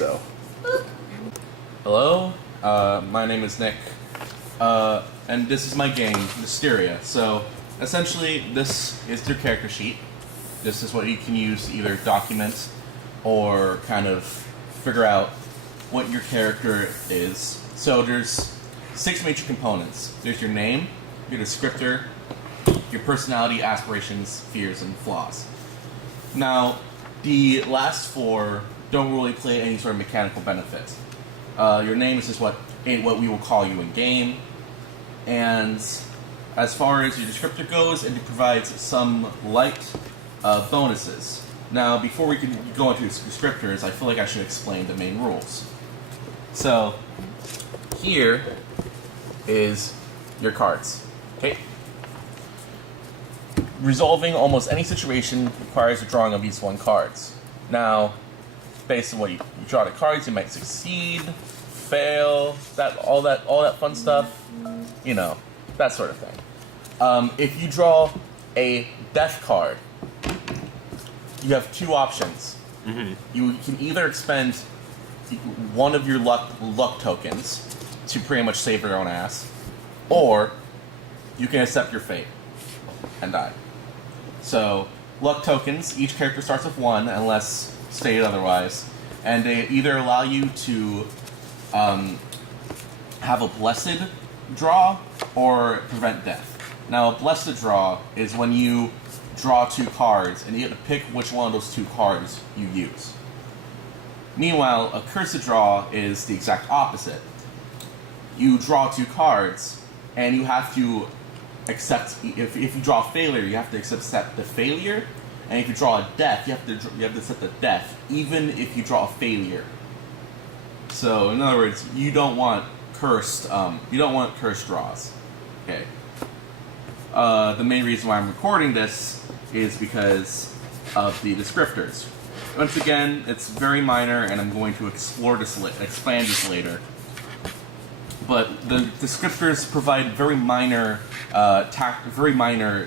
So, hello, my name is Nick, and this is my game, Mysteria. So, essentially, this is your character sheet. This is what you can use to either document or kind of figure out what your character is. So there's 6 major components. There's your name, your descriptor, your personality, aspirations, fears, and flaws. Now, the last 4 don't really play any sort of mechanical benefit. Your name is just what we will call you in game, and as far as your descriptor goes, it provides some light bonuses. Now, before we can go into descriptors, I feel like I should explain the main rules. So, here is your cards. Okay. Resolving almost any situation requires the drawing of these 1 cards. Now, based on what you draw the cards, you might succeed, fail, all that fun stuff, you know, that sort of thing. If you draw a death card, you have 2 options. Mm-hmm. You can either expend one of your luck tokens to pretty much save your own ass, or you can accept your fate and die. So, luck tokens, each character starts with 1 unless stated otherwise, and they either allow you to have a blessed draw or prevent death. Now, a blessed draw is when you draw 2 cards and you have to pick which one of those 2 cards you use. Meanwhile, a cursed draw is the exact opposite. You draw 2 cards and you have to accept, if you draw a failure, you have to accept the failure, and if you draw a death, you have to accept the death, even if you draw a failure. So, in other words, you don't want cursed draws. Okay. The main reason why I'm recording this is because of the descriptors. Once again, it's very minor, and I'm going to expand this later. But the descriptors provide very minor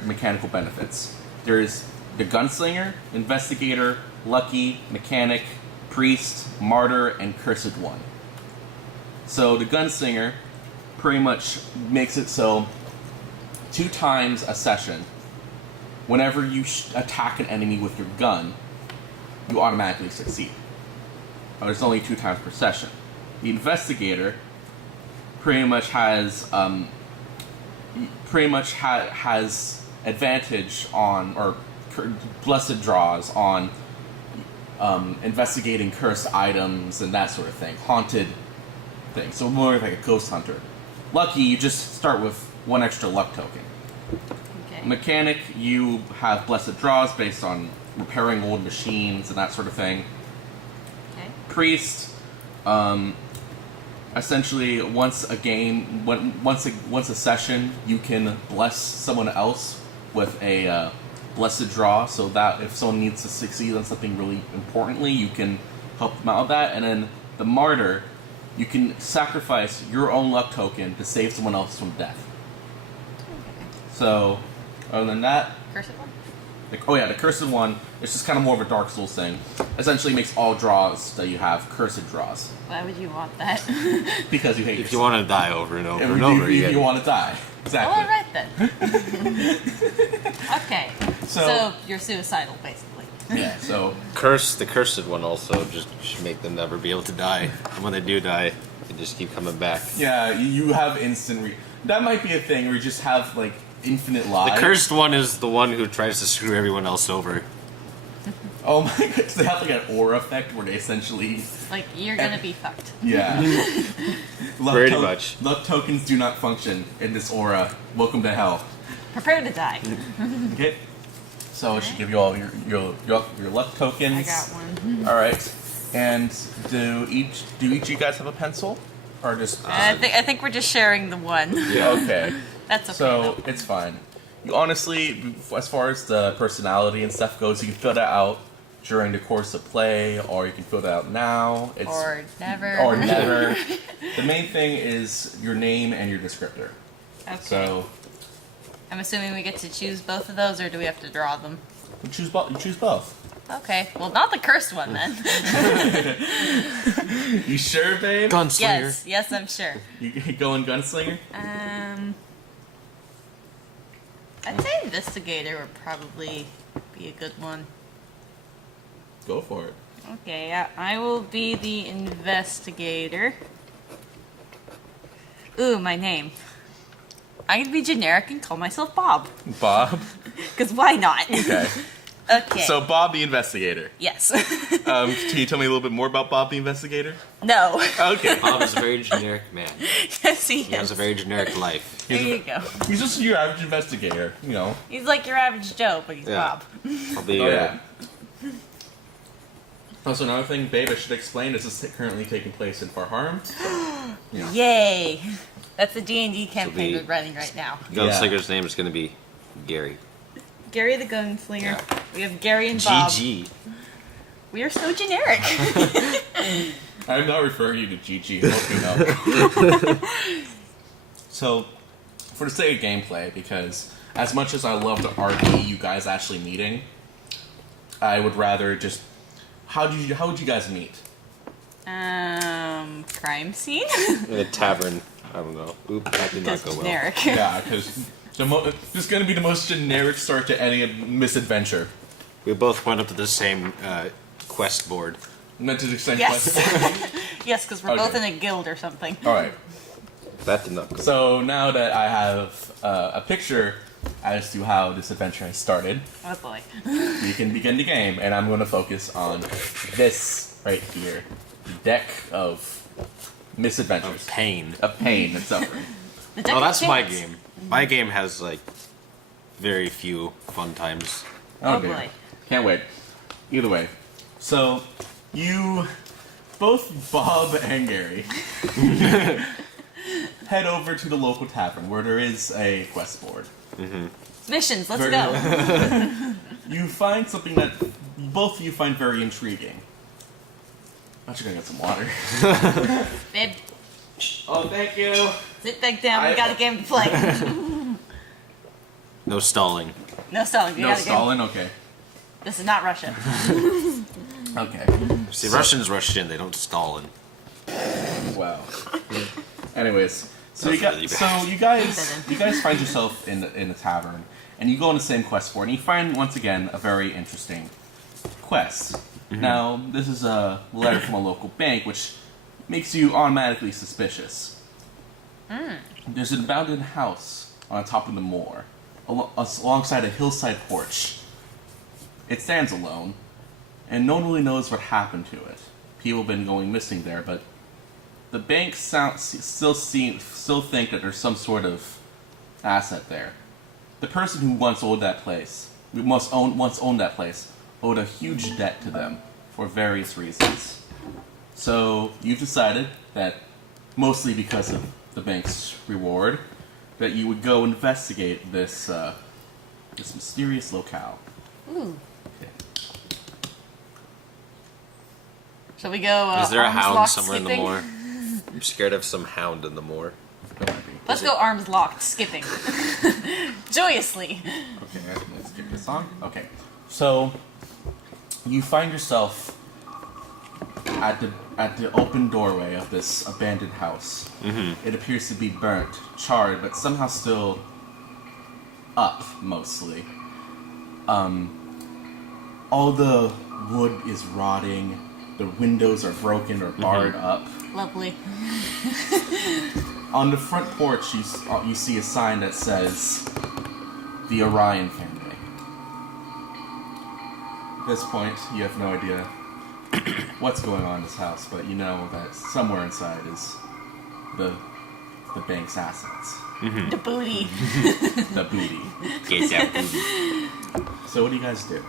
mechanical benefits. There's the gunslinger, investigator, lucky, mechanic, priest, martyr, and cursed one. So the gunslinger pretty much makes it so 2 times a session, whenever you attack an enemy with your gun, you automatically succeed. There's only 2 times per session. The investigator pretty much has advantage on, or blessed draws on investigating cursed items and that sort of thing, haunted things. So more like a ghost hunter. Lucky, you just start with 1 extra luck token. Okay. Mechanic, you have blessed draws based on repairing old machines and that sort of thing. Okay. Priest, essentially, once a session, you can bless someone else with a blessed draw, so that if someone needs to succeed on something really importantly, you can help them out with that. And then the martyr, you can sacrifice your own luck token to save someone else from death. Okay. So, other than that, Cursed one? The cursed one, it's just kind of more of a Dark Souls thing. Essentially makes all draws that you have cursed draws. Why would you want that? Because you hate yourself. If you want to die over and over and over again. If you want to die. Exactly. Well, alright then. Okay. So you're suicidal, basically. Yeah, so... The cursed one also just should make them never be able to die. And when they do die, they just keep coming back. Yeah, you have instant... That might be a thing where you just have, like, infinite lives. The cursed one is the one who tries to screw everyone else over. Oh my god, so they have like an aura effect where they essentially... Like, you're gonna be fucked. Yeah. Pretty much. Luck tokens do not function in this aura. Welcome to hell. Prepare to die. Okay. So it should give you all your luck tokens. I got one. Alright. And do each of you guys have a pencil? Or just... I think we're just sharing the one. Yeah. Okay. That's okay. So, though. it's fine. You honestly, as far as the personality and stuff goes, you can fill that out during the course of play, or you can fill that out now. Or never. Or never. The main thing is your name and your descriptor. Okay. So, I'm assuming we get to choose both of those, or do we have to draw them? you choose both. Okay. Well, not the cursed one, then. You sure, babe? Gunslinger. Yes, I'm sure. You going gunslinger? I'd say investigator would probably be a good one. Go for it. Okay, I will be the investigator. Ooh, my name. I'm gonna be generic and call myself Bob. Bob. Because why not? Okay. Okay. So Bob the investigator. Yes. Can you tell me a little bit more about Bob the investigator? No. Okay. Bob is a very generic man. Yes, he He has is. a very generic life. There you go. He's just your average investigator, you know. He's like your average Joe, but he's Yeah. Bob. I'll be, Oh yeah. Also, another thing, babe, I should explain. This is currently taking place in Far Harm. Yeah. Yay! That's the D&D campaign the- we're running right now. Gunslinger's name is going to be Gary. Gary the Gunslinger. Yeah. We have Gary and Bob. GG. We are so generic. I'm not referring you to GG. Hope you know. So, for the sake of gameplay, because as much as I love the RP you guys actually meeting, I would rather just. How would you guys meet? Crime scene? In a tavern. I don't know. Oop, that did not Just go well. generic. Yeah, because this is going to be the most generic start to any misadventure. We both went up to the same quest board. Meant to the same Yes. quest. Yes, because we're Okay. both in a guild or something. All right. That did not go well. So now that I have a picture as to how this adventure has started, Oh boy. we can begin the game, and I'm going to focus on this right here, the deck of misadventures, Pain. of pain and suffering. The deck Oh, of that's my chance. game. My game has, like, very few fun times. Oh dear. boy. Can't wait. Either way, so you, both Bob and Gary, head over to the local tavern where there is a quest board. Missions, let's Very go. You find something that both of you find very intriguing. I'm actually gonna get some water. Babe, Oh, thank you. sit back down. We I- got a game to play. No stalling. No stalling. We No got a game. stalling? Okay. This is not Russia. Okay. See, Russians rush in, they don't stall in. Wow. Anyways, so That's you got really so bad. you guys find yourself in the tavern, and you go on the same quest board, and you find once again a very interesting quest. Now, this is a letter from a local bank, which makes you automatically suspicious. There's an abandoned house on the top of the moor, alongside a hillside porch. It stands alone, and no one really knows what happened to it. People have been going missing there, but the bank still think that there's some sort of asset there. The person who once owned that place, owed a huge debt to them for various reasons. So you've decided that, mostly because of the bank's reward, that you would go investigate this this mysterious locale. Ooh. Okay. Shall we go? Is there a arms hound locked somewhere in the skipping? moor? I'm scared of some hound in the moor. There might be. Let's go arms locked skipping. Joyously. Okay, let's get this on. Okay, so you find yourself at the open doorway of this abandoned house. It appears to be burnt, charred, but somehow still up mostly. All the wood is rotting. The windows are broken or barred up. Lovely. On the front porch, you see a sign that says the Orion family. At this point, you have no idea what's going on in this house, but you know that somewhere inside is the bank's assets, The booty. the booty. Get that booty. So what do you guys do?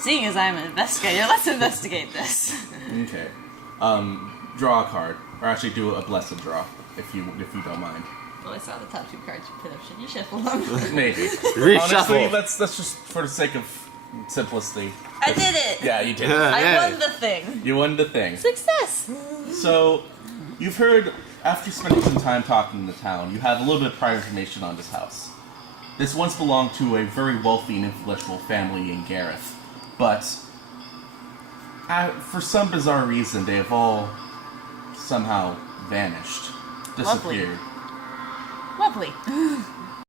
Seeing as I'm an investigator, let's investigate this. Okay, draw a card, or actually do a blessed draw if you don't mind. Well, I saw the top two cards you put up. Should you shuffle them? Maybe. Reshuffle. Honestly, that's just for the sake of simplicity. I did it! Yeah, you did. I won the thing. You won the thing. Success! So, you've heard, after spending some time talking in the town, you have a little bit of prior information on this house. This once belonged to a very wealthy and influential family in Gareth, but for some bizarre reason, they have all somehow vanished, Lovely. disappeared. Lovely.